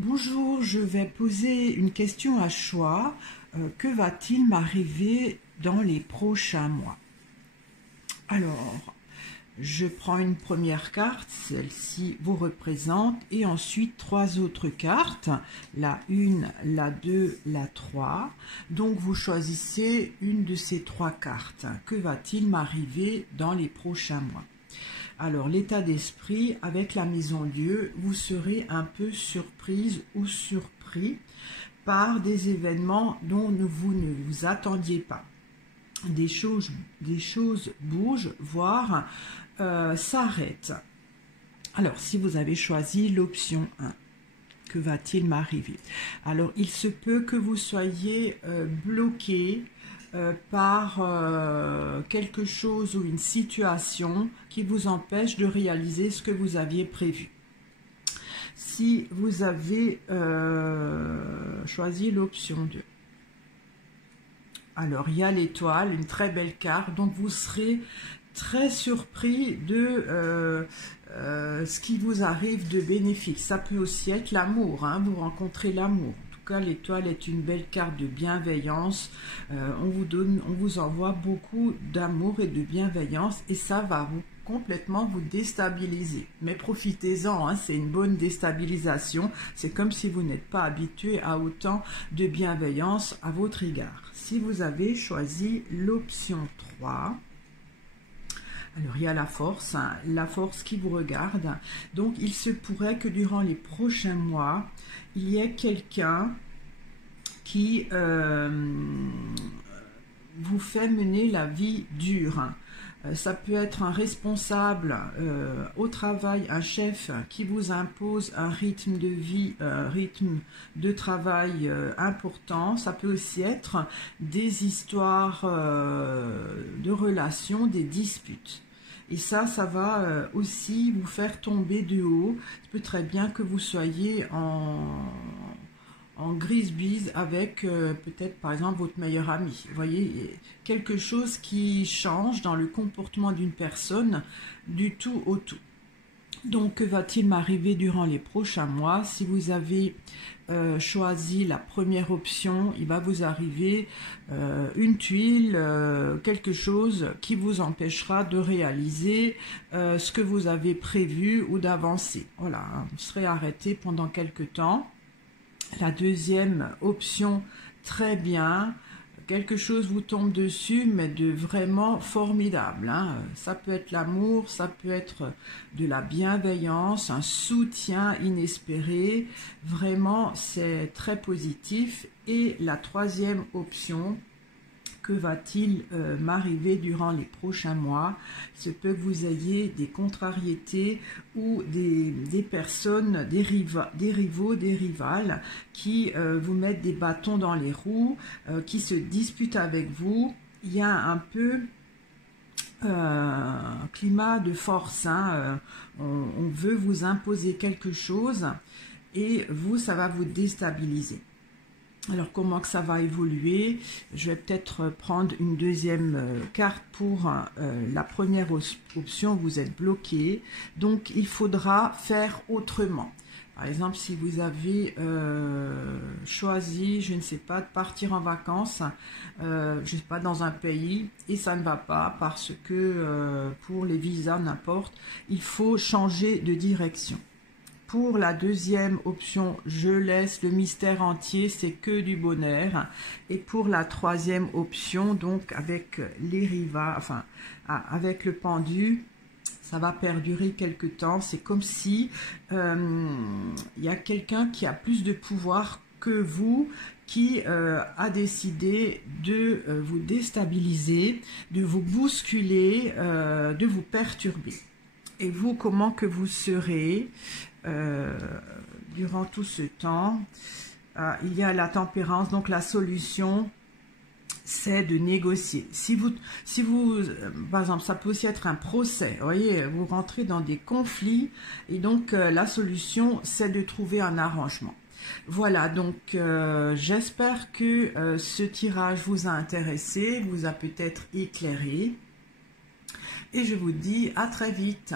Bonjour, je vais poser une question à choix. Que va-t-il m'arriver dans les prochains mois? Alors, je prends une première carte, celle-ci vous représente, et ensuite trois autres cartes, la 1, la 2, la 3. Donc vous choisissez une de ces trois cartes. Que va-t-il m'arriver dans les prochains mois? Alors, l'état d'esprit, avec la maison Dieu, vous serez un peu surprise ou surpris par des événements dont vous ne vous attendiez pas. Des choses bougent, voire s'arrêtent. Alors, si vous avez choisi l'option 1, que va-t-il m'arriver? Alors, il se peut que vous soyez bloqué par quelque chose ou une situation qui vous empêche de réaliser ce que vous aviez prévu. Si vous avez choisi l'option 2, alors il y a l'étoile, une très belle carte, donc vous serez très surpris de ce qui vous arrive de bénéfique. Ça peut aussi être l'amour, hein, vous rencontrez l'amour. L'étoile est une belle carte de bienveillance. On vous envoie beaucoup d'amour et de bienveillance et ça va complètement vous déstabiliser. Mais profitez-en, hein, c'est une bonne déstabilisation. C'est comme si vous n'êtes pas habitué à autant de bienveillance à votre égard. Si vous avez choisi l'option 3, alors, il y a la force qui vous regarde. Donc, il se pourrait que durant les prochains mois, il y ait quelqu'un qui vous fait mener la vie dure. Ça peut être un responsable au travail, un chef qui vous impose un rythme de vie, un rythme de travail important. Ça peut aussi être des histoires de relations, des disputes. Et ça va aussi vous faire tomber de haut. Il peut très bien que vous soyez en grise-bise avec peut-être par exemple votre meilleur ami. Vous voyez, quelque chose qui change dans le comportement d'une personne du tout au tout. Donc, que va-t-il m'arriver durant les prochains mois? Si vous avez choisi la première option, il va vous arriver une tuile, quelque chose qui vous empêchera de réaliser ce que vous avez prévu ou d'avancer. Voilà, hein, vous serez arrêté pendant quelque temps. La deuxième option, très bien. Quelque chose vous tombe dessus, mais de vraiment formidable, hein. Ça peut être l'amour, ça peut être de la bienveillance, un soutien inespéré. Vraiment, c'est très positif. Et la troisième option, que va-t-il m'arriver durant les prochains mois? Il se peut que vous ayez des contrariétés ou des personnes, des rivaux, des rivales qui vous mettent des bâtons dans les roues, qui se disputent avec vous. Il y a un peu un climat de force, hein. On veut vous imposer quelque chose et vous, ça va vous déstabiliser. Alors, comment que ça va évoluer? Je vais peut-être prendre une deuxième carte pour la première option. Vous êtes bloqué, donc il faudra faire autrement. Par exemple, si vous avez choisi, je ne sais pas, de partir en vacances, je ne sais pas, dans un pays, et ça ne va pas parce que pour les visas, n'importe, il faut changer de direction. Pour la deuxième option, je laisse le mystère entier, c'est que du bonheur. Et pour la troisième option, donc avec les rivales, enfin avec le pendu, ça va perdurer quelque temps. C'est comme si il y a quelqu'un qui a plus de pouvoir que vous, qui a décidé de vous déstabiliser, de vous bousculer, de vous perturber. Et vous, comment que vous serez durant tout ce temps? Il y a la tempérance, donc la solution, c'est de négocier. Si vous, par exemple, ça peut aussi être un procès, vous voyez, vous rentrez dans des conflits, et donc la solution, c'est de trouver un arrangement. Voilà, donc j'espère que ce tirage vous a intéressé, vous a peut-être éclairé, et je vous dis à très vite.